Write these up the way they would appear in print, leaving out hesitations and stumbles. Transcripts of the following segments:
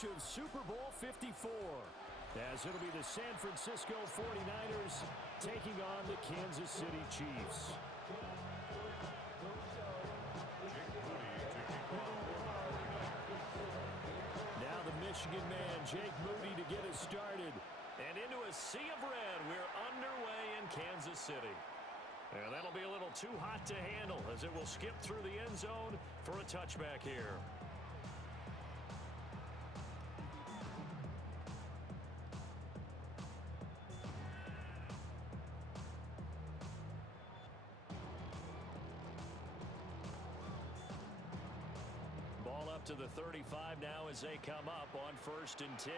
rematch of Super Bowl 54, as it'll be the San Francisco 49ers taking on the Kansas City Chiefs. Now the Michigan man, Jake Moody, to get us started. And into a sea of red, we're underway in Kansas City. And that'll be a little too hot to handle as it will skip through the end zone for a touchback here. Ball up to the 35 now as they come up on 1st and 10.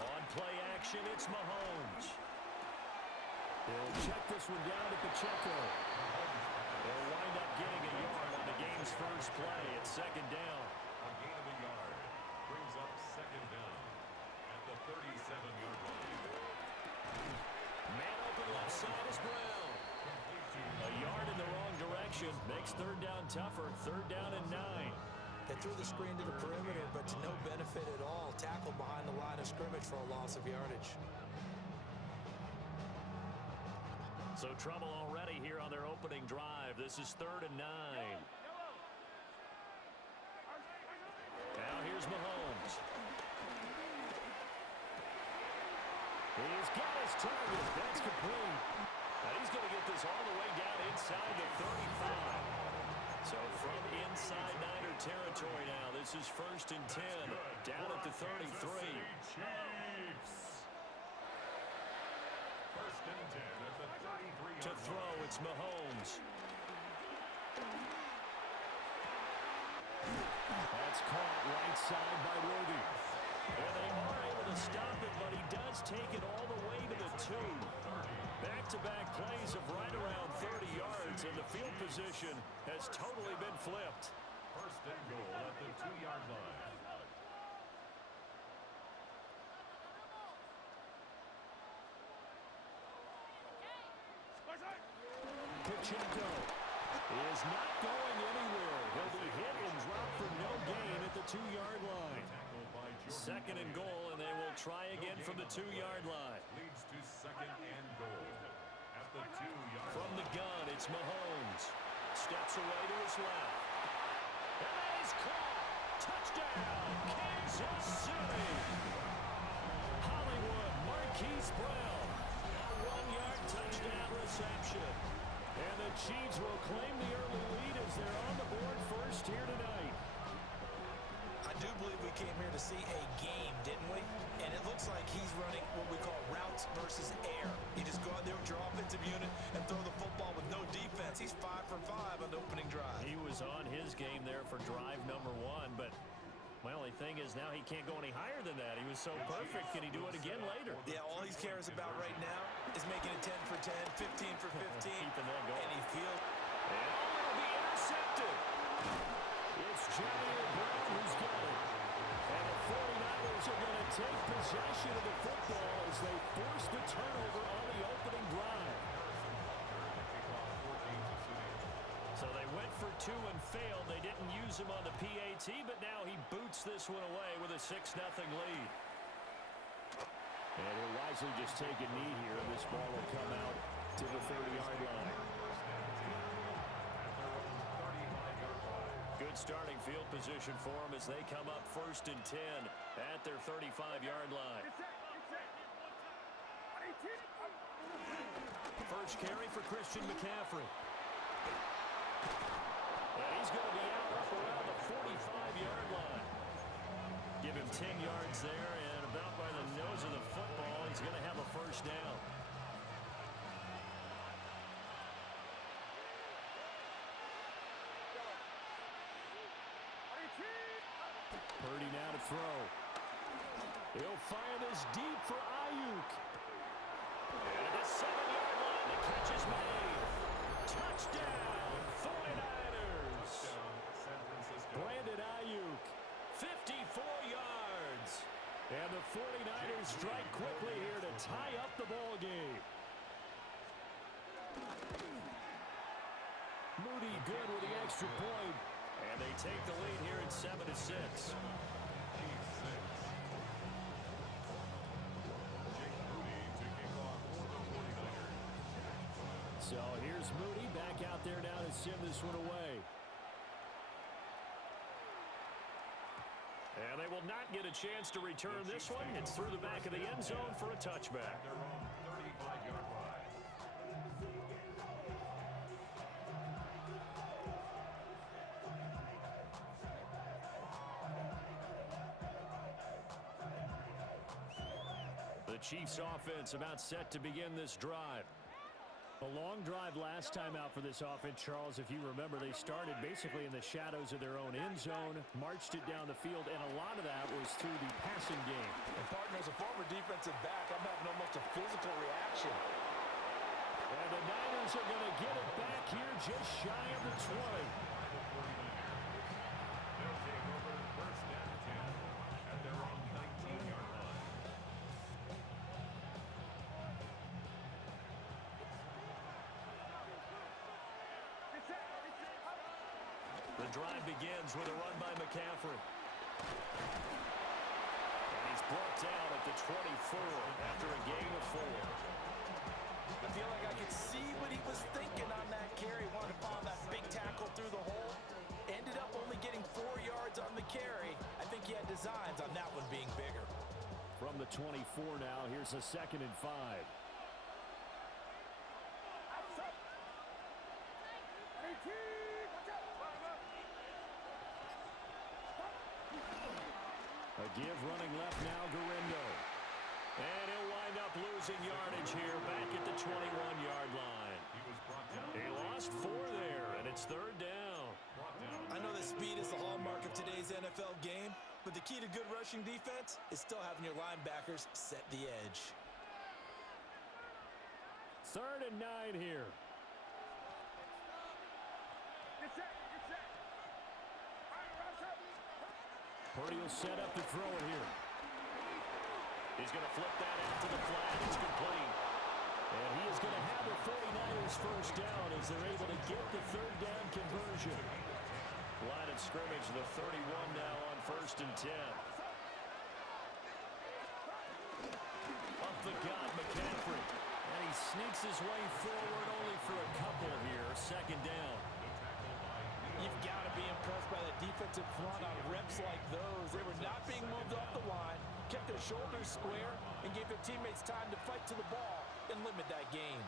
On play action, it's Mahomes. He'll check this one down to Pacheco. They'll wind up getting a yard on the game's first play. It's 2nd down. A gain of a yard brings up 2nd down at the 37-yard line. Man open left side is Brown. A yard in the wrong direction makes 3rd down tougher. 3rd down and 9. They threw the screen to the perimeter, but to no benefit at all. Tackled behind the line of scrimmage for a loss of yardage. So trouble already here on their opening drive. This is 3rd and 9. Now here's Mahomes. He's got his target. That's complete. And he's going to get this all the way down inside the 35. So from inside Niner territory now, this is 1st and 10, down at the 33. Chiefs. 1st and 10 at the 33. To throw, it's Mahomes. That's caught right side by Worthy. And they are able to stop it, but he does take it all the way to the 2. Back-to-back plays of right around 30 yards, and the field position has totally been flipped. 1st and goal at the 2-yard line. Pacheco is not going anywhere. He'll be hit and dropped for no gain at the 2-yard line. 2nd and goal, and they will try again from the 2-yard line. Leads to 2nd and goal at the 2-yard line. From the gun, it's Mahomes. Steps away to his left. And that is caught. Touchdown, Kansas City. Hollywood Marquise Brown. A 1-yard touchdown reception. And the Chiefs will claim the early lead as they're on the board first here tonight. I do believe we came here to see a game, didn't we? And it looks like he's running what we call routes versus air. You just go out there with your offensive unit and throw the football with no defense. He's 5 for 5 on the opening drive. He was on his game there for drive number 1, but my only thing is now he can't go any higher than that. He was so perfect. Can he do it again later? Yeah, all he cares about right now is making it 10 for 10, 15 for 15. Keeping that going. And he feels... And it'll be intercepted. It's Jair Brown who's got it. And the 49ers are going to take possession of the football as they force the turnover on the opening drive. So they went for 2 and failed. They didn't use him on the PAT, but now he boots this one away with a 6-0 lead. And he'll wisely just take a knee here, and this ball will come out to the 30-yard line. Good starting field position for them as they come up 1st and 10 at their 35-yard line. First carry for Christian McCaffrey. And he's going to be out up around the 45-yard line. Give him 10 yards there, and about by the nose of the football, he's going to have a 1st down. Purdy now to throw. He'll fire this deep for Ayuk. And at the 7-yard line, the catch is made. Touchdown, 49ers. Brandon Ayuk, 54 yards. And the 49ers strike quickly here to tie up the ball game. Moody good with the extra point. And they take the lead here it's 7-6. So here's Moody back out there now to send this one away. And they will not get a chance to return this one. It's through the back of the end zone for a touchback. Their own 35-yard line. The Chiefs offense about set to begin this drive. A long drive last time out for this offense, Charles. If you remember, they started basically in the shadows of their own end zone, marched it down the field, and a lot of that was through the passing game. And partner, as a former defensive back, I'm having almost a physical reaction. And the Niners are going to get it back here just shy of the 20. They'll take over first and 10 at their own 19-yard line. The drive begins with a run by McCaffrey. And he's brought down at the 24 after a gain of 4. I feel like I could see what he was thinking on that carry. Wanted to follow that big tackle through the hole. Ended up only getting 4 yards on the carry. I think he had designs on that one being bigger. From the 24 now, here's a 2nd and 5. A give running left now, Garindo. And he'll wind up losing yardage here back at the 21-yard line. He was brought down. He lost 4 there, and it's 3rd down. I know that speed is the hallmark of today's NFL game, but the key to good rushing defense is still having your linebackers set the edge. 3rd and 9 here. Purdy will set up to throw it here. He's going to flip that out to the flat. It's complete. And he is going to have the 49ers first down as they're able to get the 3rd down conversion. Line of scrimmage, the 31 now on 1st and 10. Up the gut, McCaffrey. And he sneaks his way forward only for a couple here. 2nd down. You've got to be impressed by the defensive front on reps like those. They were not being moved off the line, kept their shoulders square, and gave their teammates time to fight to the ball and limit that gain.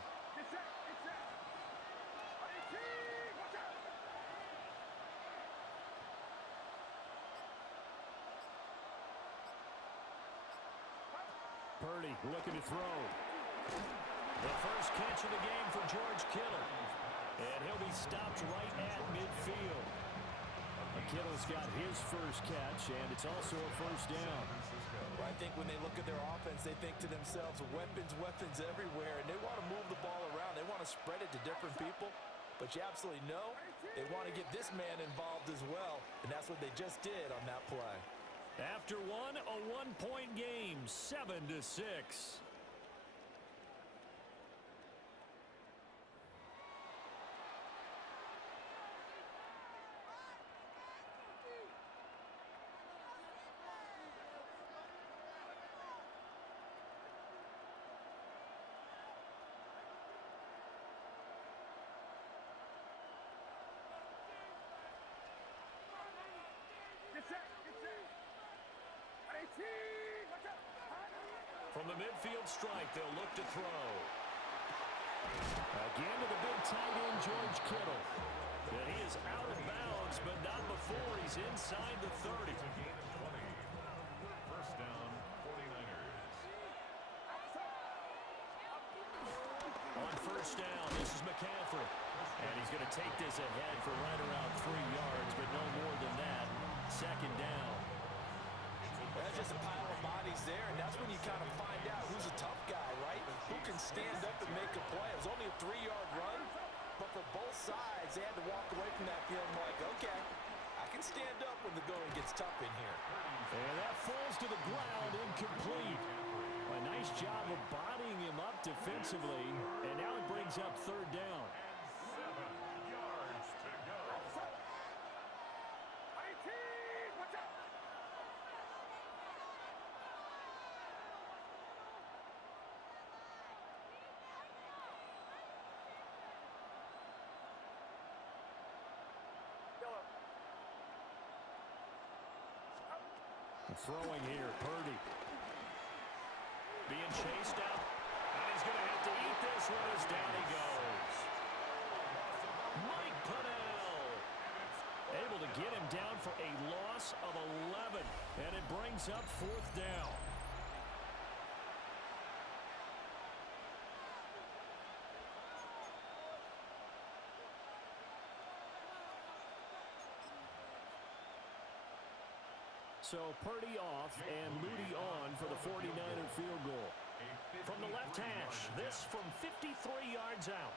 Purdy looking to throw. The first catch of the game for George Kittle. And he'll be stopped right at midfield. Kittle's got his first catch, and it's also a 1st down. Well, I think when they look at their offense, they think to themselves, weapons, weapons everywhere, and they want to move the ball around. They want to spread it to different people. But you absolutely know they want to get this man involved as well, and that's what they just did on that play. After one, a 1-point game, 7-6. From the midfield strike, they'll look to throw. Again to the big tight end, George Kittle. And he is out of bounds, but not before he's inside the 30. It's a gain of 20. First down, 49ers. On 1st down, this is McCaffrey. And he's going to take this ahead for right around 3 yards, but no more than that. 2nd down. That's just a pile of bodies there, and that's when you kind of find out who's a tough guy, right? Who can stand up and make a play. It was only a 3-yard run, but for both sides, they had to walk away from that feeling like, okay, I can stand up when the going gets tough in here. And that falls to the ground, incomplete. A nice job of bodying him up defensively, and now it brings up 3rd down. 7 yards to go. Throwing here, Purdy. Being chased out. And he's going to have to eat this one as down he goes. Mike Pennell able to get him down for a loss of 11. And it brings up fourth down. So Purdy off and Moody on for the 49er field goal. From the left hash, this from 53 yards out.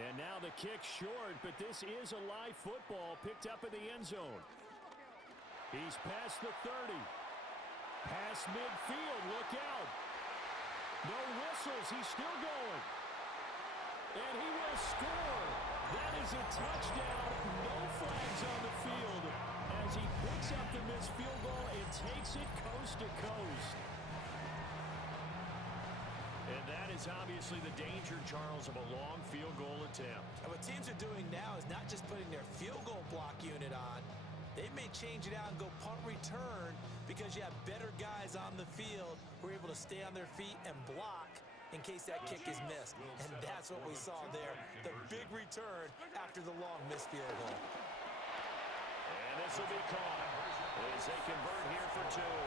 And now the kick short, but this is a live football picked up in the end zone. He's past the 30. Past midfield, look out. No whistles, he's still going. And he will score. That is a touchdown. No flags on the field as he picks up the missed field goal and takes it coast to coast. And that is obviously the danger, Charles, of a long field goal attempt. And what teams are doing now is not just putting their field goal block unit on. They may change it out and go punt return because you have better guys on the field who are able to stay on their feet and block in case that kick is missed. And that's what we saw there, the big return after the long missed field goal. And this will be caught as they convert here for two.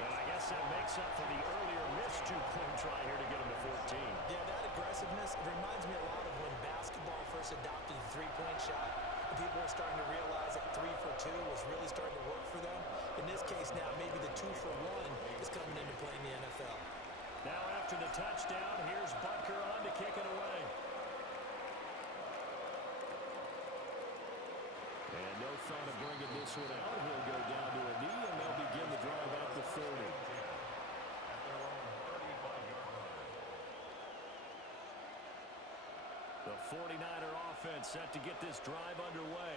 And I guess that makes up for the earlier missed two-point try here to get him to 14. Yeah, that aggressiveness, it reminds me a lot of when basketball first adopted the three-point shot. And people were starting to realize that 3 for 2 was really starting to work for them. In this case now, maybe the 2 for 1 is coming into play in the NFL. Now after the touchdown, here's Butker on to kick it away. And no thought of bringing this one out. He'll go down to a knee, and they'll begin the drive out to 30. The 49er offense set to get this drive underway.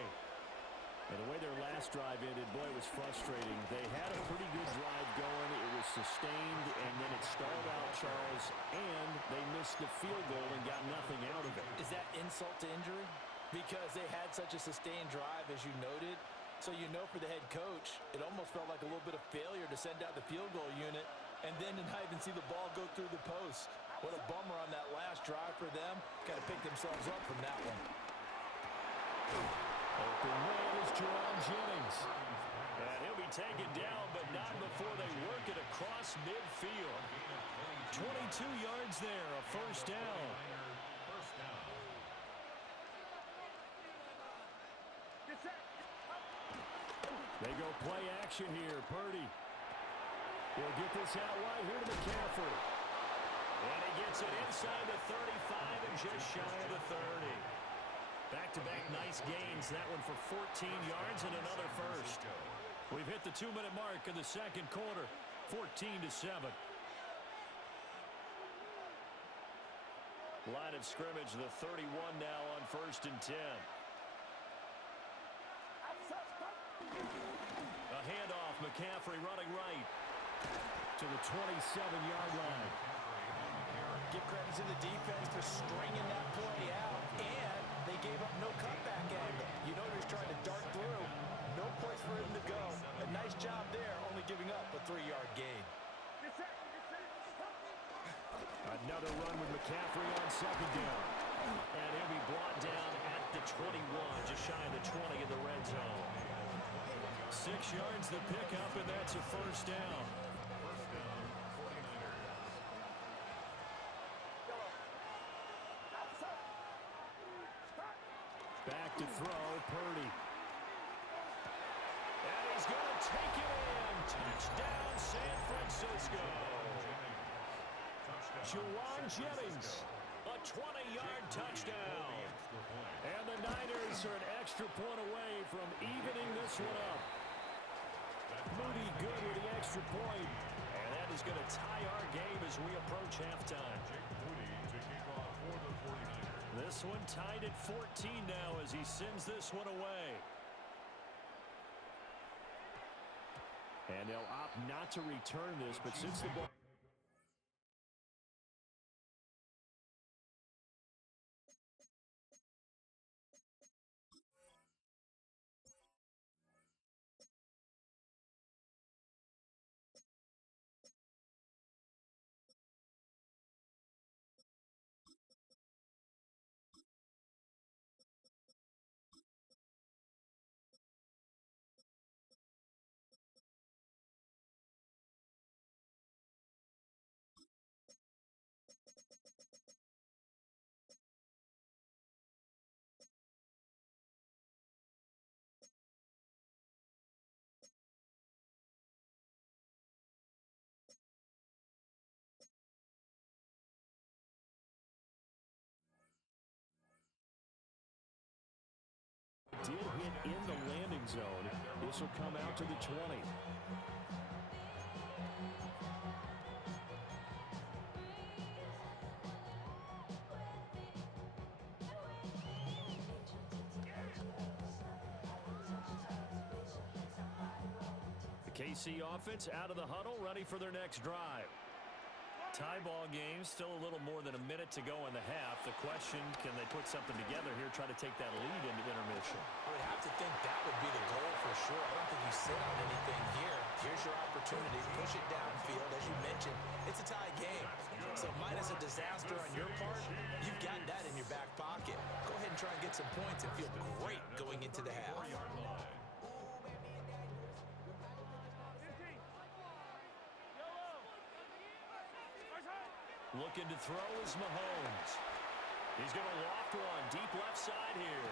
And the way their last drive ended, boy, it was frustrating. They had a pretty good drive going. It was sustained, and then it stalled out, Charles, and they missed the field goal and got nothing out of it. Is that insult to injury? Because they had such a sustained drive, as you noted. So you know for the head coach, it almost felt like a little bit of failure to send out the field goal unit and then to not even see the ball go through the post. What a bummer on that last drive for them. Got to pick themselves up from that one. Open man is Jawan Jennings. And he'll be taken down, but not before they work it across midfield. 22 yards there, a first down. They go play action here. Purdy. He'll get this out wide here to McCaffrey. And he gets it inside the 35 and just shy of the 30. Back-to-back nice gains. That one for 14 yards and another first. We've hit the 2-minute mark in the second quarter. 14-7. Line of scrimmage, the 31 now on 1st and 10. A handoff, McCaffrey running right to the 27-yard line. Give credit to the defense for stringing that play out, and they gave up no cutback angle. You know he was trying to dart through. No place for him to go. A nice job there, only giving up a 3-yard gain. Another run with McCaffrey on second down. And he'll be brought down at the 21, just shy of the 20 in the red zone. 6 yards the pickup, and that's a first down. Back to throw, Purdy. And he's going to take it in. Touchdown, San Francisco. Jawan Jennings, a 20-yard touchdown. And the Niners are an extra point away from evening this one up. Moody good with the extra point. And that is going to tie our game as we approach halftime. This one tied at 14 now as he sends this one away. And they'll opt not to return this, but since the ball... in the landing zone. This will come out to the 20. The KC offense out of the huddle, ready for their next drive. Tie ball game, still a little more than a minute to go in the half. The question, can they put something together here, try to take that lead into intermission? I would have to think that would be the goal for sure. I don't think you sit on anything here. Here's your opportunity. Push it downfield. As you mentioned, it's a tie game. So minus a disaster on your part, you've got that in your back pocket. Go ahead and try and get some points and feel great going into the half. Looking to throw is Mahomes. He's going to loft one deep left side here.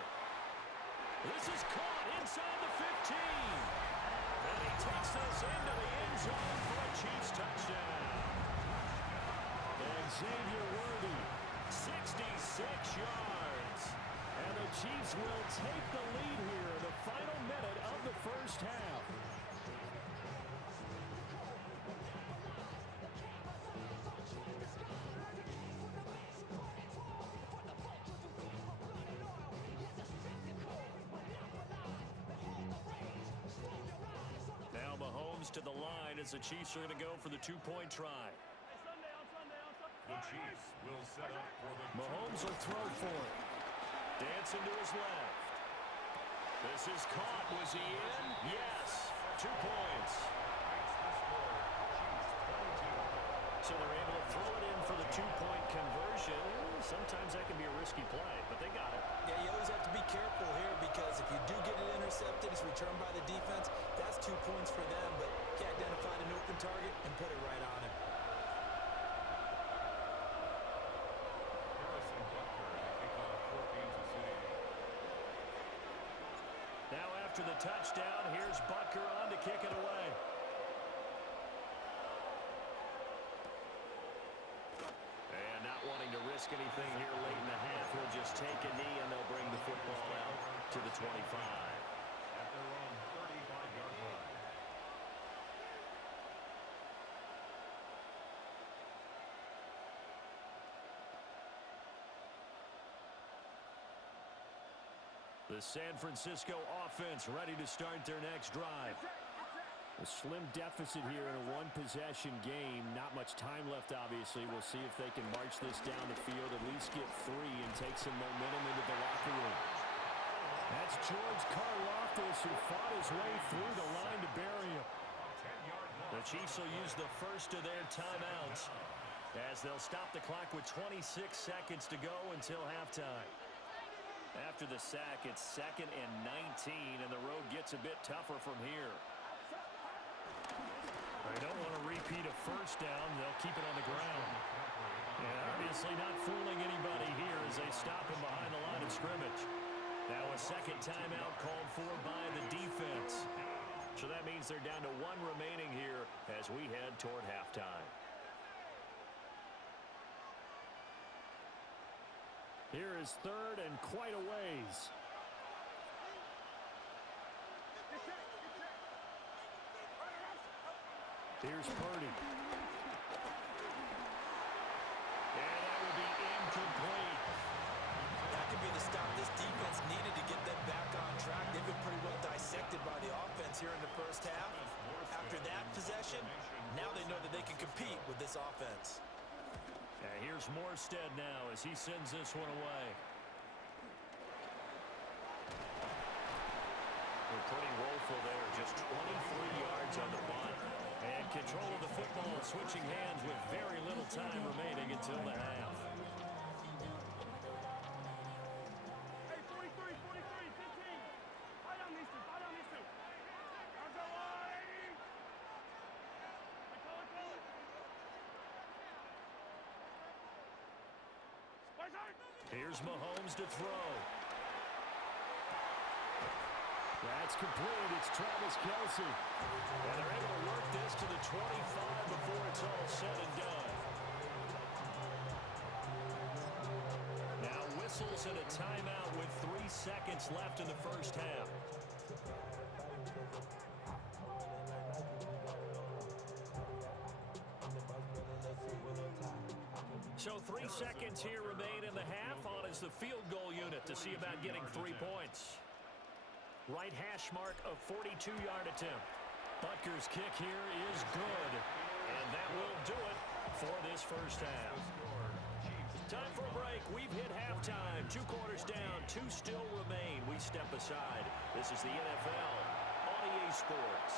This is caught inside the 15. And he takes us into the end zone for a Chiefs touchdown. And Xavier Worthy, 66 yards. And the Chiefs will take the lead here in the final minute of the first half. To the line as the Chiefs are going to go for the two-point try. The Chiefs will set up for the Mahomes will throw for it. Dancing to his left. This is caught. Was he in? Yes. 2 points. So they're able to throw it in for the two-point conversion. Sometimes that can be a risky play, but they got it. Yeah, you always have to be careful here because if you do get it intercepted, it's returned by the defense. That's 2 points for them, but he identified an open target and put it right on him. Now after the touchdown, here's Butker on to kick it away. And not wanting to risk anything here late in the half, he'll just take a knee and they'll bring the football out to the 25. at their own 35-yard line. The San Francisco offense ready to start their next drive. A slim deficit here in a one-possession game. Not much time left, obviously. We'll see if they can march this down the field, at least get 3, and take some momentum into the locker room. That's George Karlaftis, who fought his way through the line to bury him. The Chiefs will use the first of their timeouts as they'll stop the clock with 26 seconds to go until halftime. After the sack, it's 2nd and 19, and the road gets a bit tougher from here. They don't want to repeat a first down. They'll keep it on the ground. And obviously not fooling anybody here as they stop him behind the line of scrimmage. Now a second timeout called for by the defense. So that means they're down to 1 remaining here as we head toward halftime. Here is 3rd and quite a ways. Here's Purdy. And that will be incomplete. That could be the stop this defense needed to get them back on track. They've been pretty well dissected by the offense here in the first half. After that possession, now they know that they can compete with this offense. Here's Morstead now as he sends this one away. They're pretty woeful there, just 23 yards on the punt. And control of the football switching hands with very little time remaining until the half. Hey, 43, 43, 15. Fight on these two, fight on these two. Now go on, 80. Hey, call it. Here's Mahomes to throw. That's complete. It's Travis Kelce. And they're able to work this to the 25 before it's all said and done. Now whistles and a timeout with 3 seconds left in the first half. seconds here remain in the half. On is the field goal unit to see about getting 3 points. Right hash mark of 42-yard attempt. Butker's kick here is good. And that will do it for this first half. Time for a break. We've hit halftime. 2 quarters down. 2 still remain. We step aside. This is the NFL on EA Sports.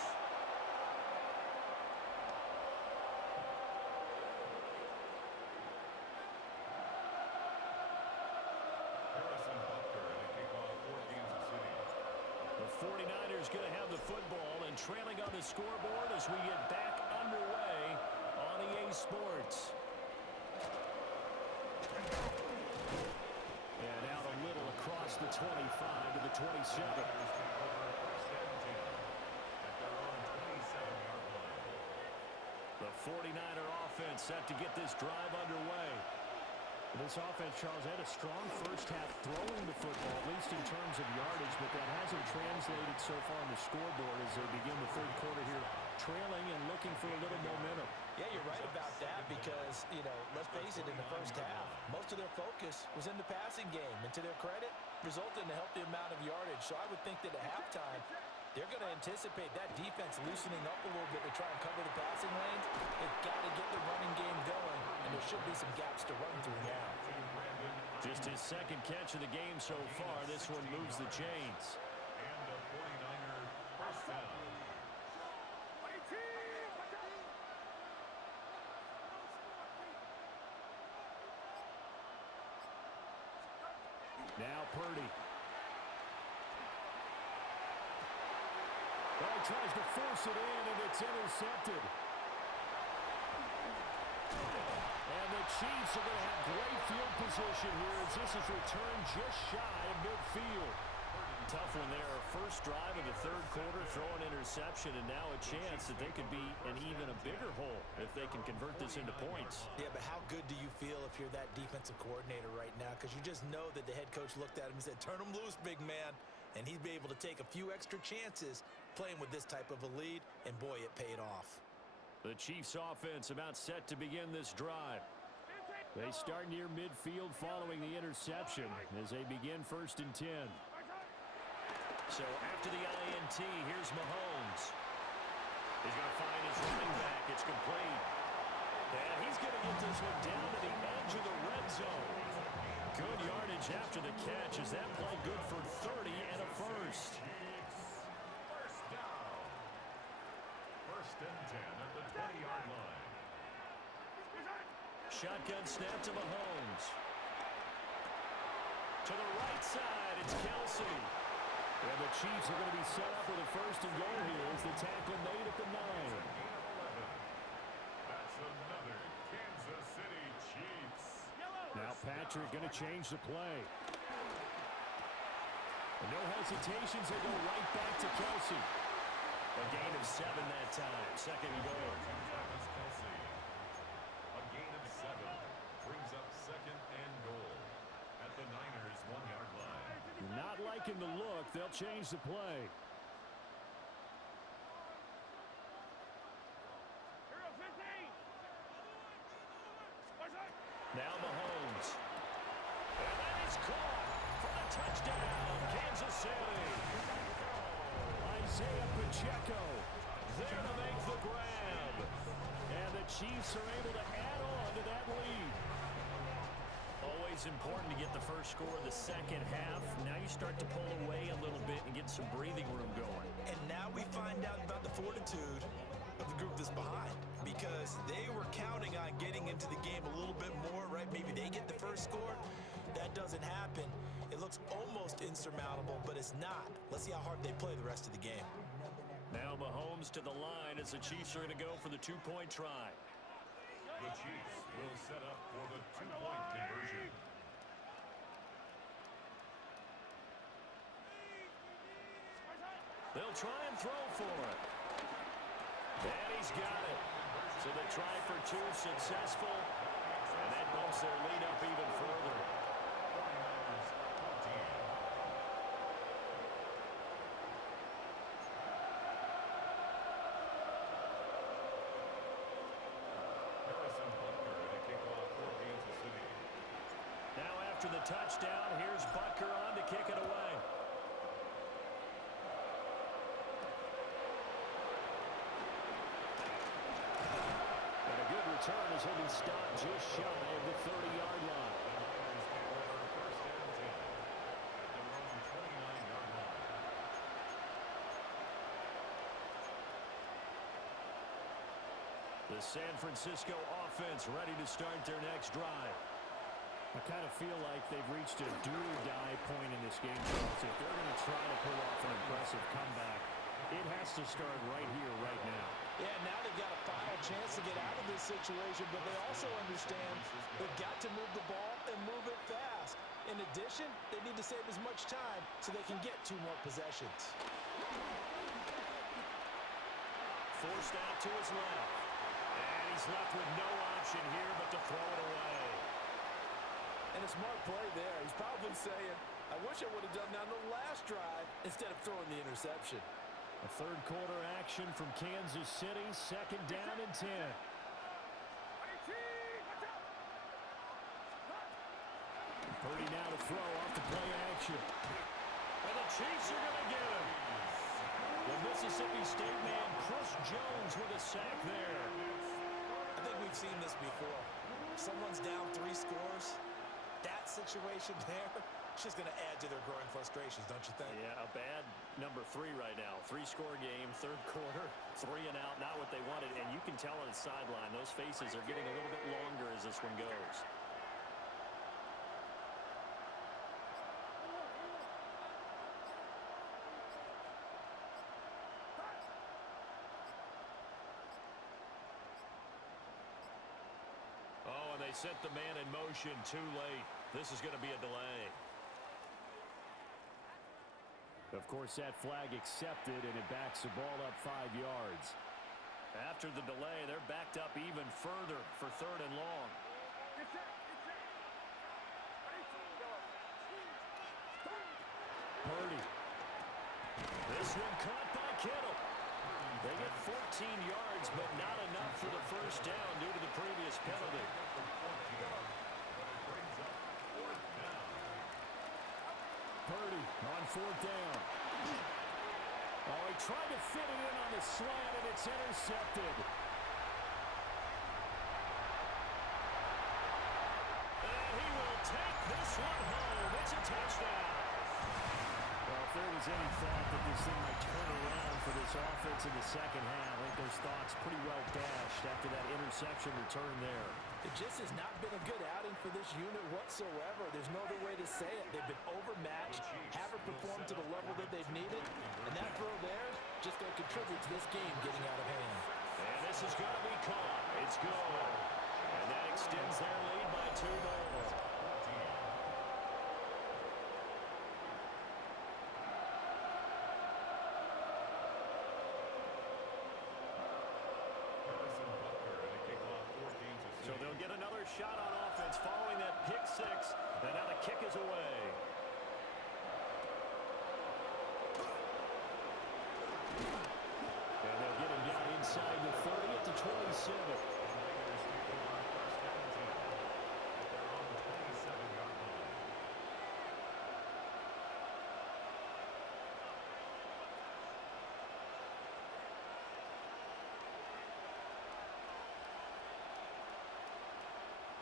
The 49ers going to have the football and trailing on the scoreboard as we get back underway on EA Sports. And out a little across the 25 to the 27. The 49er offense set to get this drive underway. This offense, Charles, had a strong first half throwing the football, at least in terms of yardage, but that hasn't translated so far on the scoreboard as they begin the third quarter here, trailing and looking for a little momentum. Yeah, you're right about that because, let's face it, in the first half, most of their focus was in the passing game. And to their credit, resulted in a healthy amount of yardage. So I would think that at halftime, they're going to anticipate that defense loosening up a little bit to try and cover the passing lanes. They've got to get the running game going, and there should be some gaps to run through now. Just his second catch of the game so far. This one moves the chains. And a 49er first down. Now Purdy. Well, he tries to force it in, and it's intercepted. And the Chiefs are going to have great field position here as this is returned just shy of midfield. Tough one there. First drive of the third quarter, throw an interception, and now a chance that they could be in even a bigger hole if they can convert this into points. Yeah, but how good do you feel if you're that defensive coordinator right now? Because you just know that the head coach looked at him and said, turn him loose, big man. And he'd be able to take a few extra chances playing with this type of a lead, and boy, it paid off. The Chiefs offense about set to begin this drive. They start near midfield following the interception as they begin 1st and 10. So after the INT, here's Mahomes. He's going to find his running back. It's complete. And he's going to get this one down to the edge of the red zone. Good yardage after the catch. Is that play good for 30 and a first? First down. 1st and 10 at the 20-yard line. Shotgun snap to Mahomes. To the right side, it's Kelsey. And the Chiefs are going to be set up with a 1st and goal here as the tackle made at the 9. That's another Kansas City Chiefs. Now Patrick going to change the play. And no hesitations, they go right back to Kelsey. A gain of 7 that time, 2nd and goal. Travis Kelsey. A gain of 7 brings up 2nd and goal at the Niners' 1-yard line. Not liking the look, they'll change the play. Now Mahomes. And that is caught for the touchdown, Kansas City. Isaiah Pacheco there to make the grab. And the Chiefs are able to add on to that lead. Always important to get the first score of the second half. Now you start to pull away a little bit and get some breathing room going. And now we find out about the fortitude of the group that's behind, because they were counting on getting into the game a little bit more, right? Maybe they get the first score. That doesn't happen. It looks almost insurmountable, but it's not. Let's see how hard they play the rest of the game. Now Mahomes to the line as the Chiefs are going to go for the 2-point try. The Chiefs will set up for the 2-point conversion. They'll try and throw for it. And he's got it. So the try for 2 successful. And that bumps their lead up even further. 49ers 14. Harrison Butker to kick off for Kansas City. after the touchdown. Here's Butker on to kick it away. And a good return as he'll be stopped just shy of the 30-yard line. The San Francisco offense ready to start their next drive. I kind of feel like they've reached a do-or-die point in this game, Charles. If they're going to try to pull off an impressive comeback, it has to start right here, right now. Yeah, now they've got a final chance to get out of this situation, but they also understand they've got to move the ball and move it fast. In addition, they need to save as much time so they can get 2 more possessions. Forced out to his left. And he's left with no option here but to throw it away. And a smart play there. He's probably saying, I wish I would have done that on the last drive instead of throwing the interception. A third quarter action from Kansas City, 2nd down and 10. Purdy now to throw off the play action. And the Chiefs are going to get him. The Mississippi State man, Chris Jones, with a sack there. I think we've seen this before. Someone's down 3 scores. That situation there, it's just going to add to their growing frustrations, don't you think? Yeah, a bad number 3 right now. 3-score game, 3rd quarter, 3 and out, not what they wanted. And you can tell on the sideline, those faces are getting a little bit longer as this one goes. Oh, and they set the man in motion too late. This is going to be a delay. Of course, that flag accepted, and it backs the ball up 5 yards. After the delay, they're backed up even further for 3rd and long. Purdy. This one caught by Kittle. They get 14 yards, but not enough for the first down due to the previous penalty. Purdy on 4th down. Oh, he tried to fit it in on the slant, and it's intercepted. And he will take this one home. It's a touchdown. Well, if there was any thought that this thing might turn around for this offense in the second half, I think those thoughts pretty well dashed after that interception return there. It just has not been a good outing for this unit whatsoever. There's no other way to say it. They've been overmatched, haven't performed to the level that they've needed, and that throw there just going to contribute to this game getting out of hand. And this is going to be caught. It's good. And that extends their lead by 2 more. So they'll get another shot on offense following that pick 6, and now the kick is away. And they'll get him down inside the 30 at the 27.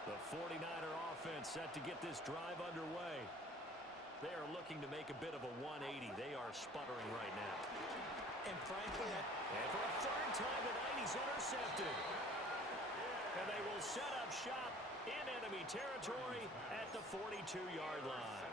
The 49er offense set to get this drive underway. They are looking to make a bit of a 180. They are sputtering right now. And frankly, And for a 3rd time tonight, he's intercepted. And they will set up shop in enemy territory at the 42-yard line.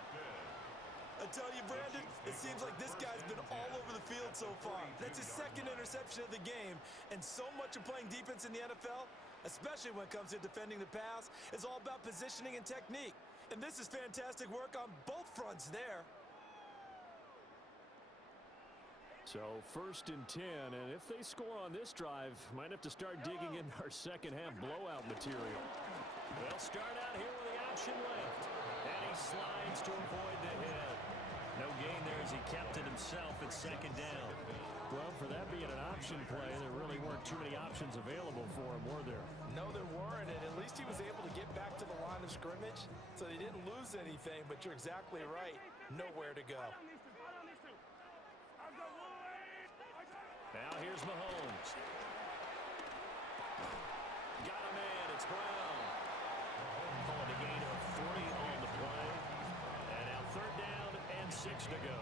I tell you, Brandon, it seems like this guy's been all over the field so far. That's his 2nd interception of the game. And so much of playing defense in the NFL, especially when it comes to defending the pass, is all about positioning and technique. And this is fantastic work on both fronts there. So 1st and 10, and if they score on this drive, might have to start digging in our second half blowout material. They'll start out here with the option left, and he slides to avoid the hit. No gain there as he kept it himself at second down. Well, for that being an option play, there really weren't too many options available for him, were there? No, there weren't, and at least he was able to get back to the line of scrimmage, so they didn't lose anything, but you're exactly right. Nowhere to go. Now here's Mahomes. Got a man, it's Brown. Pulling a gain of 40 on the play. And now third down and 6 to go.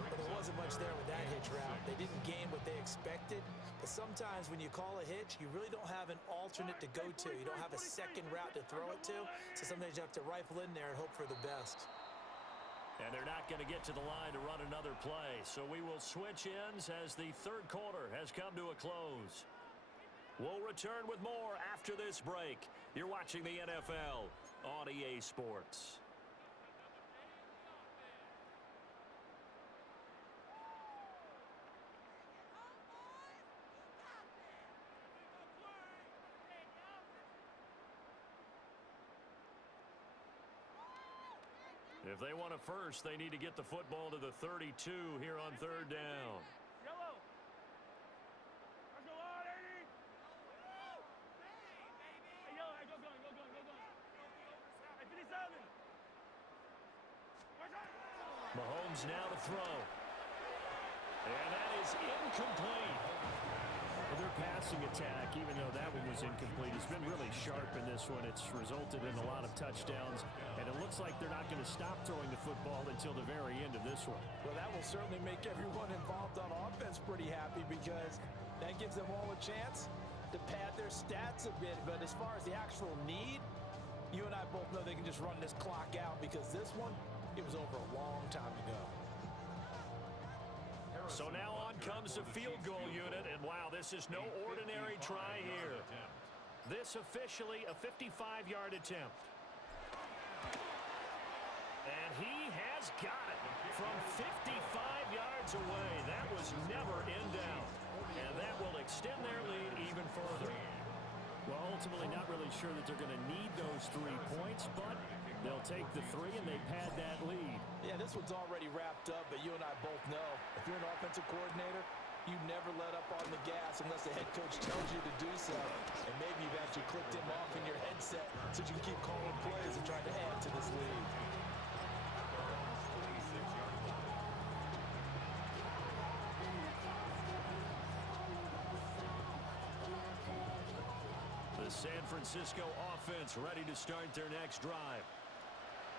But there wasn't much there with that hitch route. They didn't gain what they expected. But sometimes when you call a hitch, you really don't have an alternate to go to. You don't have a second route to throw it to. So sometimes you have to rifle in there and hope for the best. And they're not going to get to the line to run another play. So we will switch ends as the third quarter has come to a close. We'll return with more after this break. You're watching the NFL on EA Sports. If they want a first, they need to get the football to the 32 here on third down. Yellow. Let's go on, 80. Hey, yellow, hey, go. Hey, 57. Mahomes now to throw. And that is incomplete. Well, their passing attack, even though that one was incomplete, has been really sharp in this one. It's resulted in a lot of touchdowns, and it looks like they're not going to stop throwing the football until the very end of this one. Well, that will certainly make everyone involved on offense pretty happy because that gives them all a chance to pad their stats a bit. But as far as the actual need, you and I both know they can just run this clock out because this one, it was over a long time ago. So now on comes the field goal unit, and wow, this is no ordinary try here. This officially a 55-yard attempt. And he has got it from 55 yards away. That was never in doubt. And that will extend their lead even further. Well, ultimately not really sure that they're going to need those 3 points, but they'll take the 3 and they pad that lead. Yeah, this one's already wrapped up, but you and I both know if you're an offensive coordinator, you never let up on the gas unless the head coach tells you to do so. And maybe you've actually clicked him off in your headset so you can keep calling plays and trying to add to this lead. The San Francisco offense ready to start their next drive.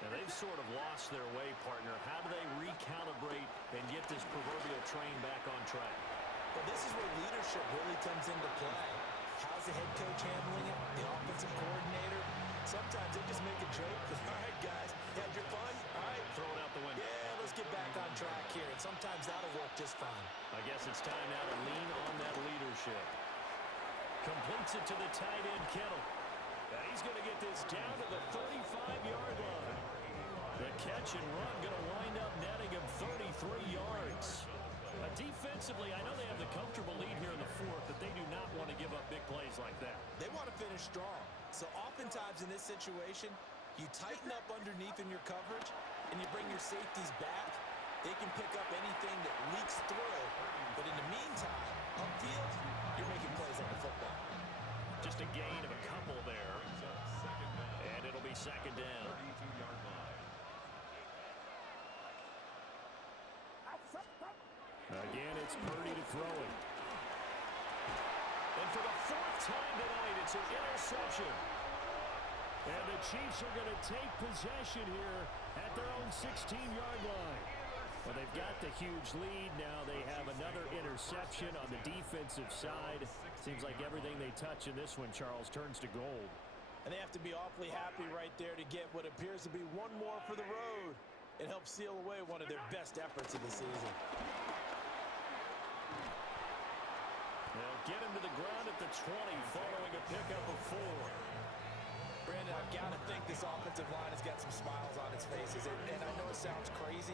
And they've sort of lost their way, partner. How do they recalibrate and get this proverbial train back on track? Well, this is where leadership really comes into play. How's the head coach handling it? The offensive coordinator? Sometimes they just make a joke. All right, guys, you had your fun? All right. Throw it out the window. Yeah, let's get back on track here. And sometimes that'll work just fine. I guess it's time now to lean on that leadership. Completes it to the tight end, Kittle. And he's going to get this down to the 35-yard line. The catch and run going to wind up netting him 33 yards. Defensively, I know they have the comfortable lead here in the fourth, but they do not want to give up big plays like that. They want to finish strong. So oftentimes in this situation, you tighten up underneath in your coverage, and you bring your safeties back. They can pick up anything that leaks through. But in the meantime, upfield, you're making plays on the football. Just a gain of a couple there. And it'll be second down. Again, it's Purdy to throw it. And for the 4th time tonight, it's an interception. And the Chiefs are going to take possession here at their own 16-yard line. Well, they've got the huge lead. Now they have another interception on the defensive side. Seems like everything they touch in this one, Charles, turns to gold. And they have to be awfully happy right there to get what appears to be one more for the road. It helps seal away one of their best efforts of the season. They'll get him to the ground at the 20 following a pickup of 4. Brandon, I've got to think this offensive line has got some smiles on its faces. And I know it sounds crazy,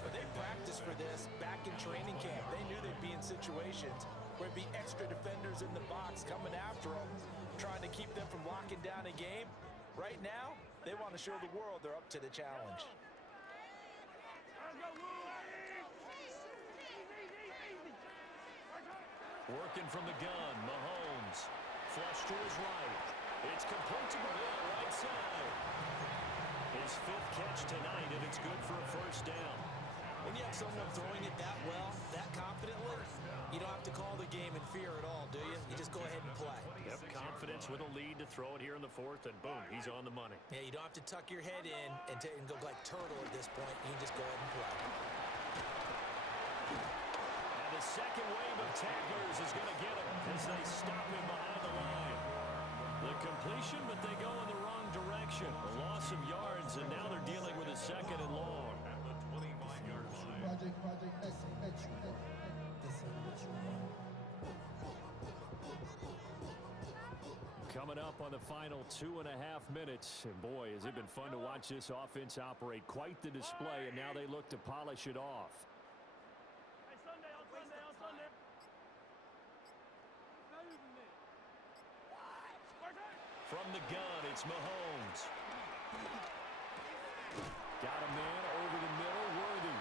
but they practiced for this back in training camp. They knew they'd be in situations where it'd be extra defenders in the box coming after them, trying to keep them from locking down a game. Right now, they want to show the world they're up to the challenge. Let's go, Woo! Working from the gun, Mahomes. Flush to his right. It's complete to Burrell, right side. His 5th catch tonight, and it's good for a first down. When you have someone throwing it that well, that confidently, you don't have to call the game in fear at all, do you? You just go ahead and play. Yep, confidence with a lead to throw it here in the 4th, and boom, he's on the money. Yeah, you don't have to tuck your head in and go like turtle at this point. You can just go ahead and play. And the second wave of tacklers is going to get him as they stop him behind the line. The completion, but they go in the wrong direction. A loss of yards, and now they're dealing with a 2nd and long. At the 25-yard line. Project X. Coming up on the final 2.5 minutes. And boy, has it been fun to watch this offense operate. Quite the display, and now they look to polish it off. Hey, Sunday, on Sunday, on Sunday. Not even me. From the gun, it's Mahomes. Got a man over the middle, Worthy.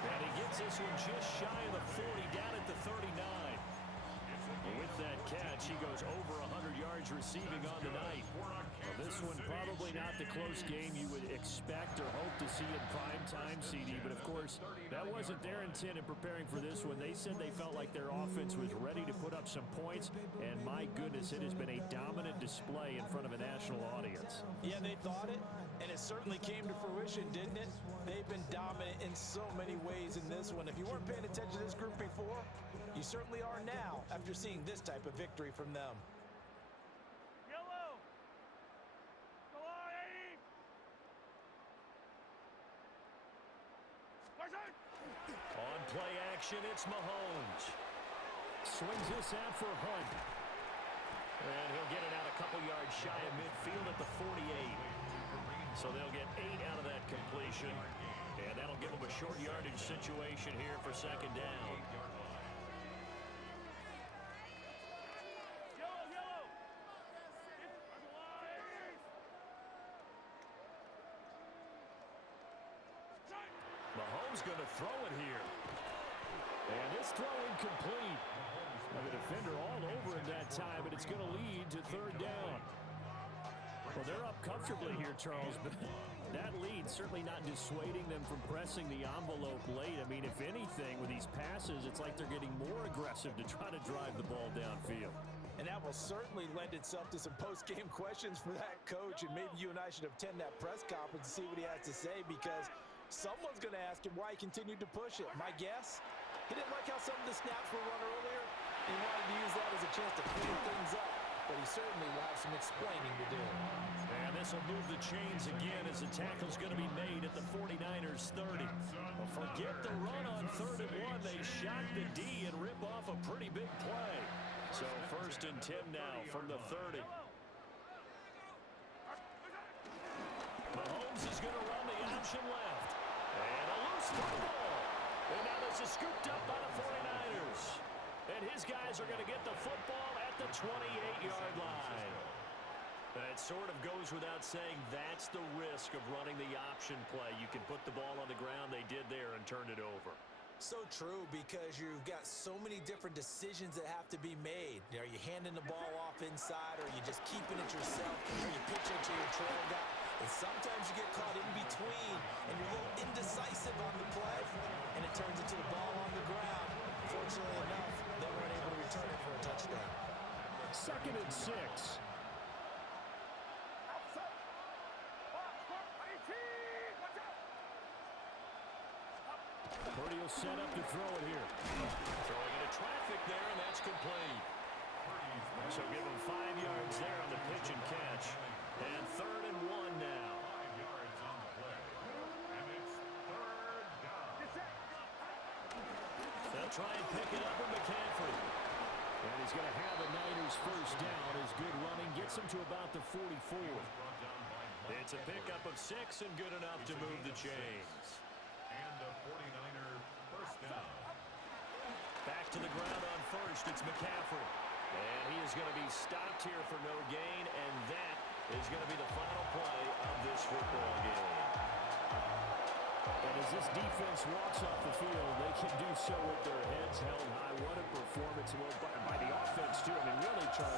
And he gets this one just shy of the 40, down at the 39. With that catch, he goes over 100 yards receiving on the night. Well, this one probably not the close game you would expect or hope to see in prime time, CD. But, of course, that wasn't their intent in preparing for this one. They said they felt like their offense was ready to put up some points. And, my goodness, it has been a dominant display in front of a national audience. Yeah, they thought it, and it certainly came to fruition, didn't it? They've been dominant in so many ways in this one. If you weren't paying attention to this group before, you certainly are now after seeing this type of victory from them. Yellow. Go on, Eddie. On play action, it's Mahomes. Swings this out for Hunt. And he'll get it out a couple yards shy of midfield at the 48. So they'll get 8 out of that completion. And that'll give them a short yardage situation here for 2nd down. Yellow. Mahomes going to throw it here. And this throw incomplete. Now the defender all over in that time, but it's going to lead to 3rd down. Well, they're up comfortably here, Charles, but that lead certainly not dissuading them from pressing the envelope late. I mean, if anything, with these passes, it's like they're getting more aggressive to try to drive the ball downfield. And that will certainly lend itself to some post-game questions for that coach, and maybe you and I should attend that press conference to see what he has to say, because someone's going to ask him why he continued to push it. My guess, he didn't like how some of the snaps were run earlier, and he wanted to use that as a chance to clean things up. But he certainly will have some explaining to do. And this will move the chains again as the tackle's going to be made at the 49ers 30. Well, forget the run on 3rd and 1. They shot the D and rip off a pretty big play. So 1st and 10 now from the 30. Mahomes is going to run the option left. And a loose football. And now this is scooped up by the 49ers. And his guys are going to get the football at the 28-yard line. That sort of goes without saying. That's the risk of running the option play. You can put the ball on the ground. They did there and turned it over. So true, because you've got so many different decisions that have to be made. Are you handing the ball off inside, or are you just keeping it yourself, or you pitch it to your trail guy? And sometimes you get caught in between, and you're a little indecisive on the play, and it turns into the ball on the ground. Fortunately enough, they weren't able to return it for a touchdown. 2nd and 6. Purdy will set up to throw it here. Throwing into traffic there, and that's complete. So give him 5 yards there on the pitch and catch. And 3rd and 1 now. 5 yards on the play. And it's 3rd down. They'll try and pick it up with McCaffrey. And he's going to have a Niners first down. His good running gets him to about the 44. It's a pickup of 6 and good enough to move the chains. And a 49er first down. Back to the ground on 1st. It's McCaffrey. And he is going to be stopped here for no gain. And that is going to be the final play of this football game. And as As this defense walks off the field, they can do so with their heads held high. What a performance by the offense, too. I mean, really trying